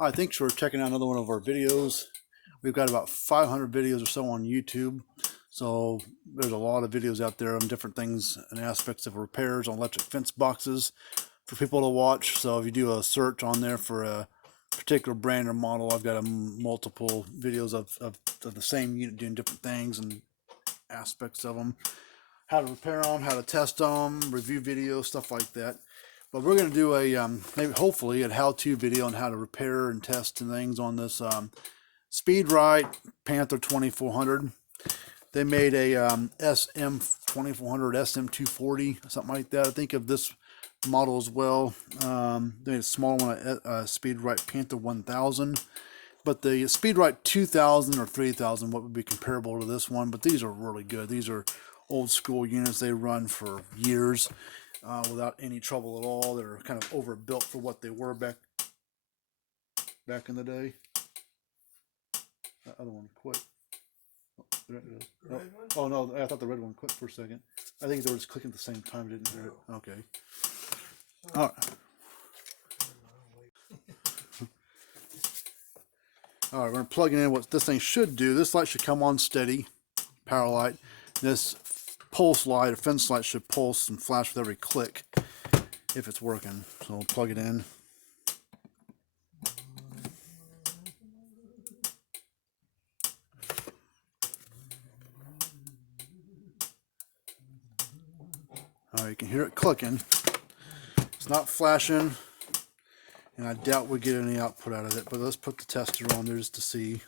Hi, thanks for checking out another one of our videos. We've got about 500 videos or so on YouTube. So there's a lot of videos out there on different things and aspects of repairs on electric fence boxes for people to watch. So if you do a search on there for a particular brand or model, I've got multiple videos of the same unit doing different things and aspects of them. How to repair them, how to test them, review videos, stuff like that. But we're going to do a maybe hopefully a how-to video on how to repair and test and things on this Speedrite Panther 2400. They made a SM 2400, SM 240, something like that. I think of this model as well. They made a small one, a Speedrite Panther 1000. But the Speedrite 2000 or 3000, what would be comparable to this one? But these are really good. These are old school units. They run for years without any trouble at all. They're kind of overbuilt for what they were back in the day. That other one quit. Oh, there it goes. The red one? Oh no, I thought the red one quit for a second. I think they were just clicking at the same time. Didn't hear it. Okay. All right. All right, we're going to plug it in. What this thing should do, this light should come on steady, power light. This pulse light or fence light should pulse and flash with every click if it's working. So we'll plug it in. All right, you can hear it clicking. It's not flashing, and I doubt we get any output out of it, but let's put the tester on there just to see.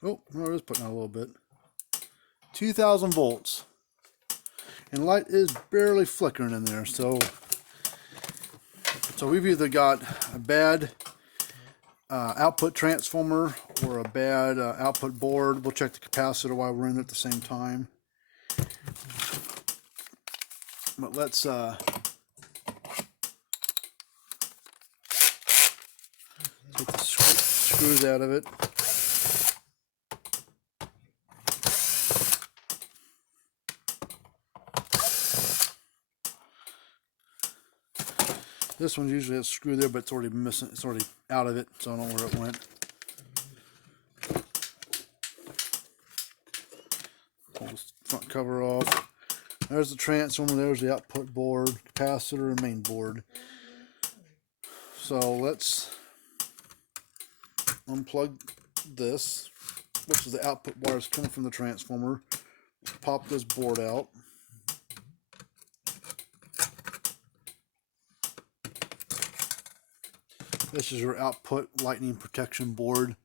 Oh, no, it is putting out a little bit. 2,000 volts. And light is barely flickering in there, so we've either got a bad output transformer or a bad output board. We'll check the capacitor while we're in there at the same time. But let's take the screws out of it. This one usually has a screw there, but it's already missing. It's already out of it, so I don't know where it went. Pull this front cover off. There's the transformer, there's the output board, capacitor, and main board. So let's unplug this, which is the output wires coming from the transformer. Pop this board out. This is your output lightning protection board.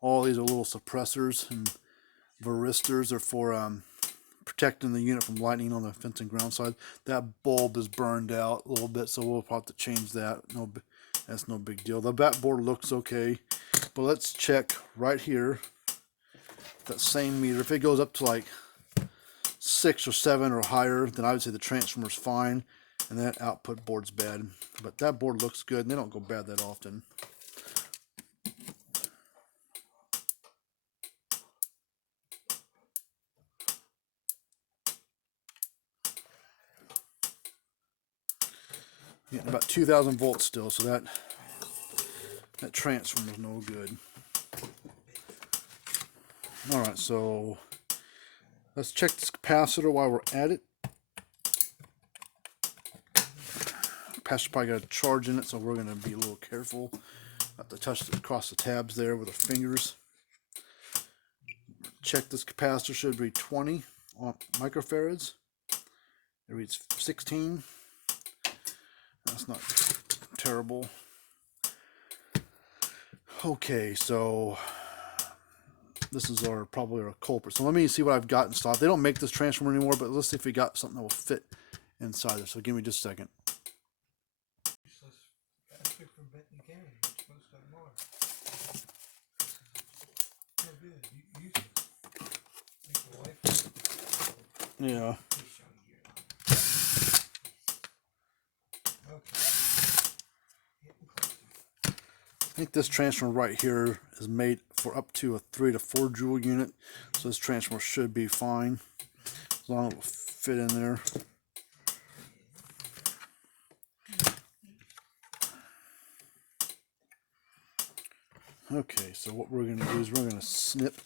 All these are little suppressors and varistors are for protecting the unit from lightning on the fence and ground side. That bulb is burned out a little bit, so we'll have to change that. No, that's no big deal. The back board looks okay, but let's check right here. That same meter, if it goes up to like 6 or 7 or higher, then I would say the transformer's fine, and that output board's bad. But that board looks good, and they don't go bad that often. Getting about 2,000 volts still, so that transformer's no good. All right, so let's check this capacitor while we're at it. Capacitor's probably got a charge in it, so we're going to be a little careful not to touch it across the tabs there with our fingers. Check this capacitor, should read 20 microfarads. It reads 16. That's not terrible. Okay, so this is probably our culprit. So let me see what I've got in stock. They don't make this transformer anymore, but let's see if we got something that will fit inside there. So give me just a second. Yeah. I think this transformer right here is made for up to a 3 to 4 joule unit. So this transformer should be fine as long as it will fit in there. Okay, so what we're going to do is we're going to snip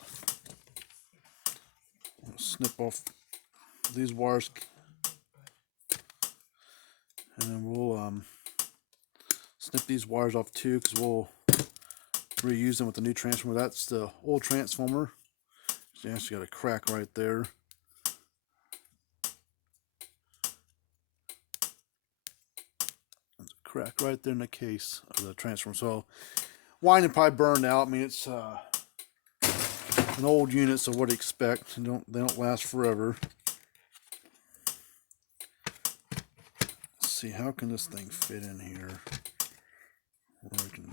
off these wires, and then we'll snip these wires off too, because we'll reuse them with the new transformer. That's the old transformer. So you actually got a crack right there. There's a crack right there in the case of the transformer. So winding probably burned out. I mean, it's an old unit, so what do you expect? They don't last forever. Let's see, how can this thing fit in here? Where we can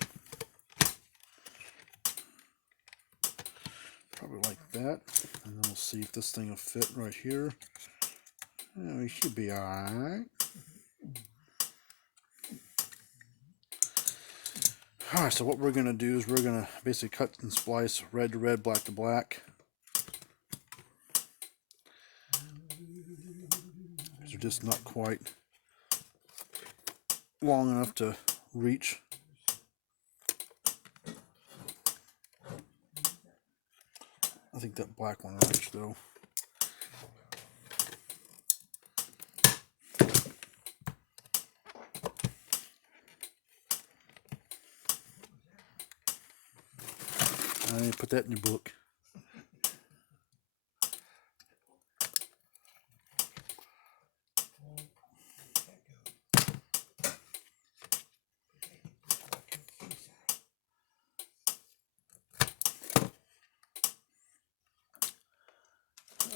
probably like that, and then we'll see if this thing will fit right here. Yeah, we should be alright. Alright, so what we're going to do is we're going to basically cut and splice red to red, black to black. They're just not quite long enough to reach. I think that black one will reach though. I need to put that in your book.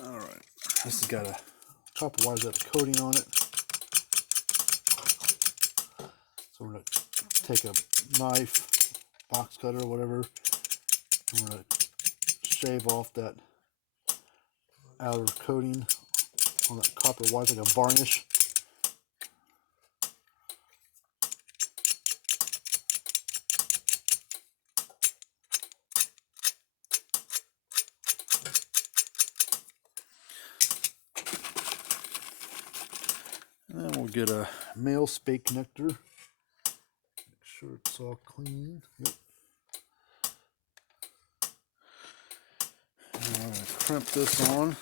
Alright, this has got a couple wires that have a coating on it. So we're going to take a knife, box cutter, or whatever. I'm going to shave off that outer coating on that copper wire, like a varnish. And then we'll get a male spade connector. Make sure it's all clean. Yep. And I'm going to crimp this on.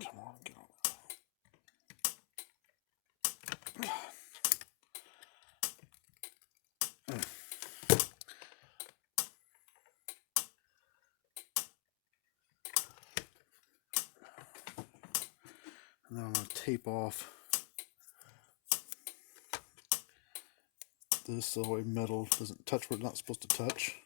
Come on, get on. And then I'm going to tape off this so the metal doesn't touch where it's not supposed to touch.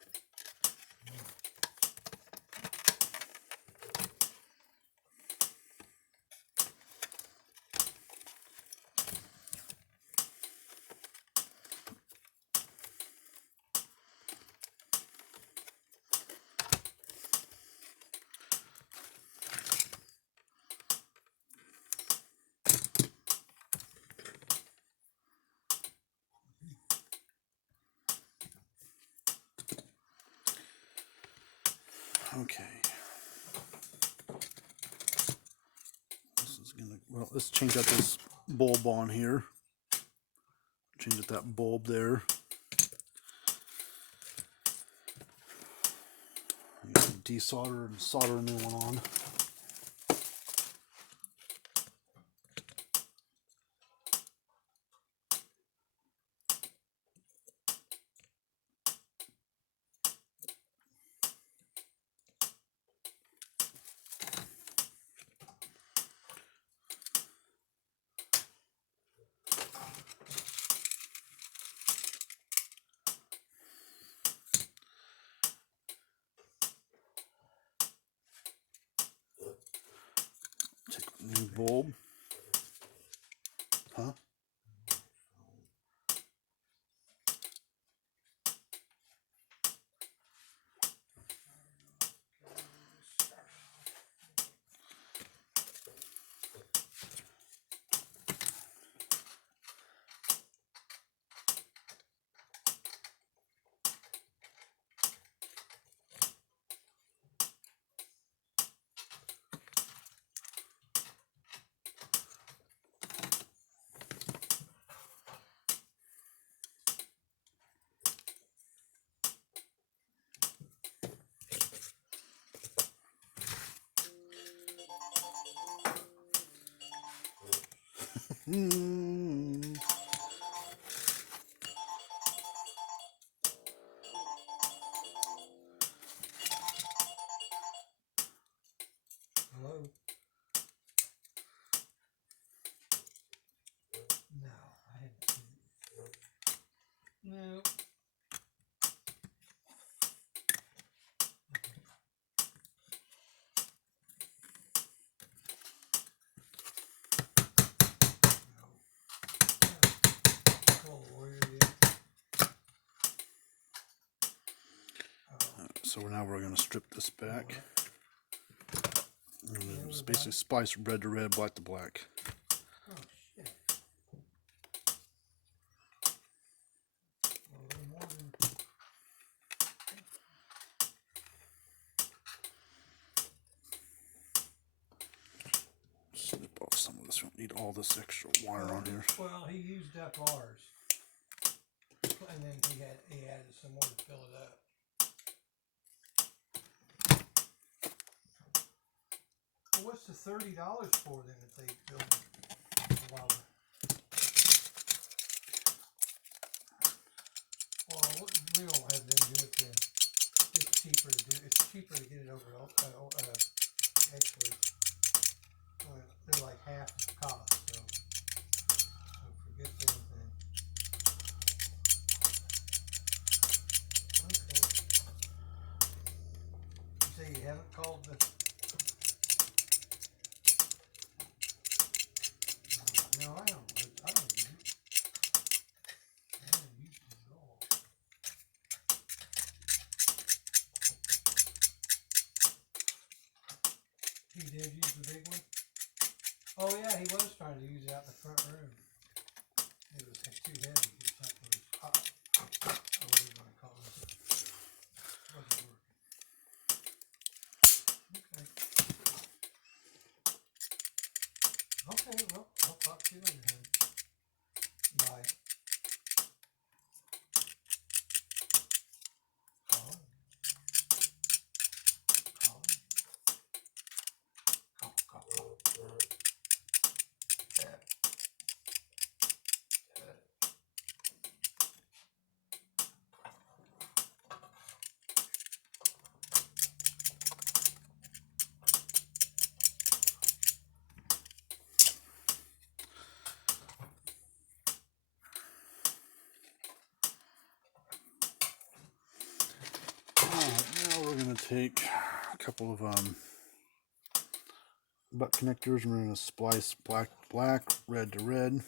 Okay. This is gonna, well, let's change out this bulb on here. Change out that bulb there. Desolder and solder a new one on. Take a new bulb. Huh? Hello? No, I haven't seen it. No. So now we're going to strip this back. And it's basically splice red to red, black to black. Oh, shit. A little more than... Snip off some of this. We don't need all this extra wire on here. Well, he used up ours. And then he added some more to fill it up. Well, what's the $30 for then if they build a while? Well, we don't have them do it then. It's cheaper to do. It's cheaper to get it over actually. They're like half the cost, so forget them then. Okay. You say you haven't called the... No, I don't use it. I haven't used it at all. He did use the big one? Oh yeah, he was trying to use it out in the front room. It was too heavy. It was hot. Or what are you going to call it? Wasn't working. Okay. Okay, well, I'll talk to you later then. Bye. Call. Now we're going to take a couple of butt connectors and we're going to splice black to black, red to red.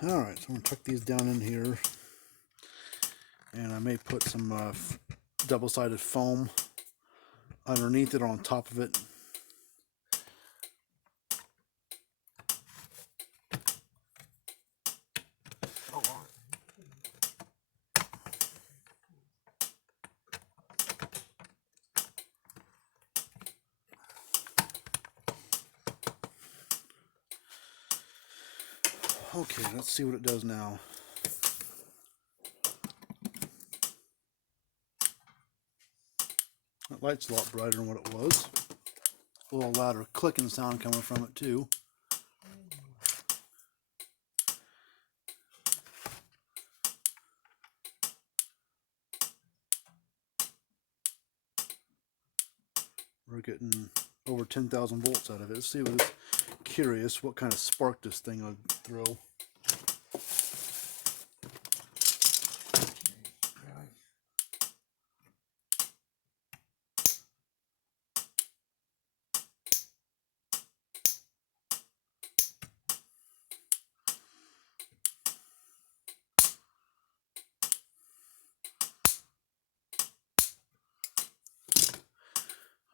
Alright, so I'm going to tuck these down in here, and I may put some double-sided foam underneath it or on top of it. Okay, let's see what it does now. That light's a lot brighter than what it was. A little louder clicking sound coming from it too. We're We're getting over 10,000 volts out of it. Let's see what it's curious what kind of spark this thing would throw.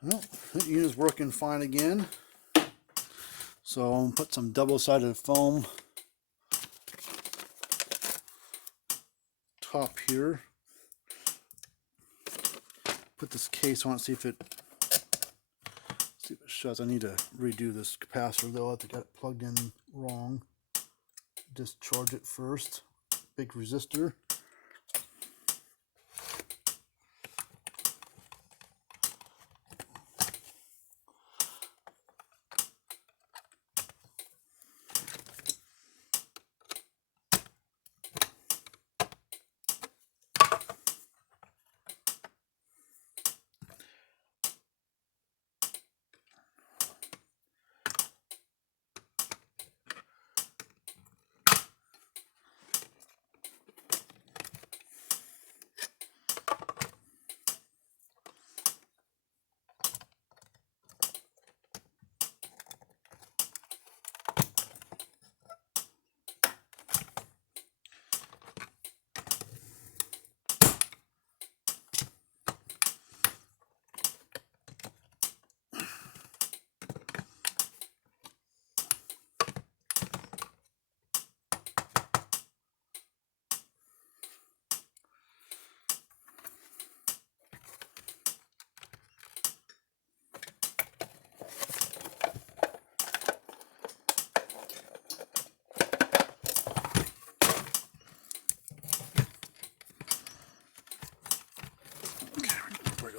Well, that unit's working fine again. So I'm gonna put some double-sided foam top here. Put this case on it, see if it shuts. I need to redo this capacitor though. I think I got it plugged in wrong. Discharge it first. Big resistor.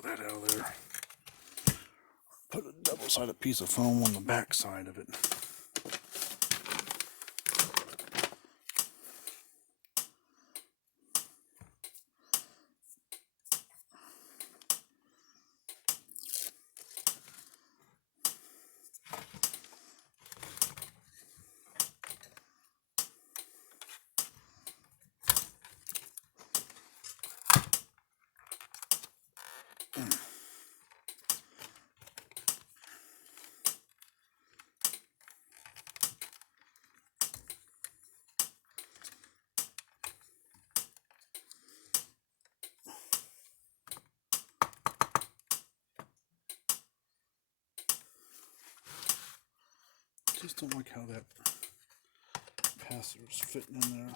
That out of there. Put a double-sided piece of foam on the back side of it. Just don't like how that capacitor's fitting in there.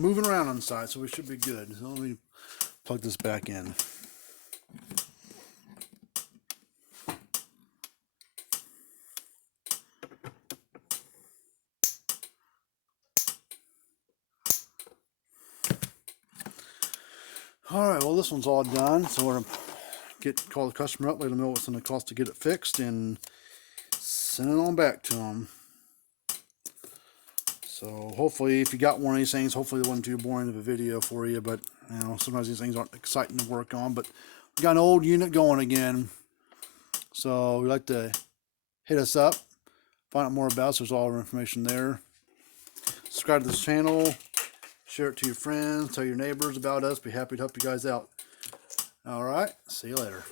moving around on the side, so we should be good. So let me plug this back in. All right, well, this one's all done, so we're gonna call the customer up, let them know what's going to cost to get it fixed, and send it on back to them. So hopefully, if you got one of these things, hopefully it wasn't too boring of a video for you. But you know, sometimes these things aren't exciting to work on. But we got an old unit going again, so we'd like to hit us up, find out more about us. There's all our information there. Subscribe to this channel. Share it to your friends, tell your neighbors about us. Be happy to help you guys out. All right, see you later.